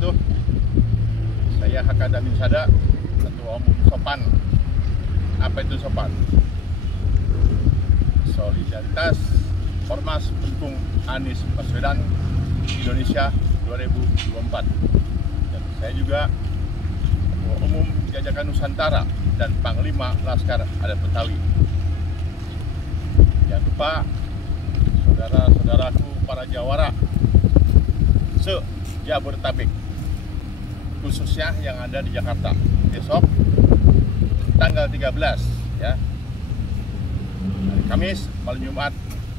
wabarakatuh. Saya Hakada Minsada, Ketua Umum Sopan. Apa itu Sopan? Solidaritas Ormas Pendukung Anies Baswedan Indonesia 2024. Dan saya juga Ketua Umum Jajakan Nusantara dan Panglima Laskar Adat Betawi. Jangan lupa saudara-saudaraku para jawara se-Jabodetabek, khususnya yang ada di Jakarta, besok tanggal 13 ya, hari Kamis malam Jumat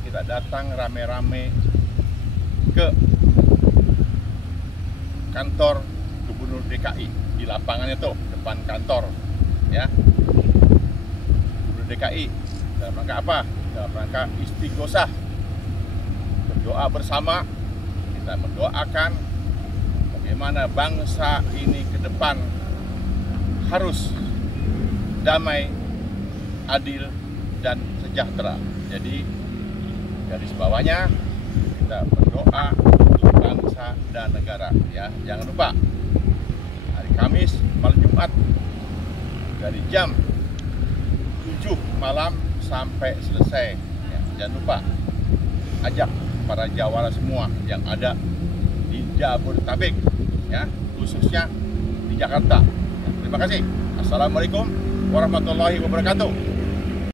kita datang rame-rame ke kantor Gubernur DKI di lapangannya tuh depan kantor ya, Gubernur DKI. Dalam rangka apa? Dalam rangka istighosah, berdoa bersama. Kita mendoakan bagaimana bangsa ini ke depan harus damai, adil, dan sejahtera. Jadi garis bawahnya kita berdoa untuk bangsa dan negara ya. Jangan lupa hari Kamis malam Jumat dari jam 7 malam sampai selesai ya. Jangan lupa ajak para jawara semua yang ada di Jabodetabek ya, khususnya di Jakarta. Terima kasih. Assalamualaikum warahmatullahi wabarakatuh.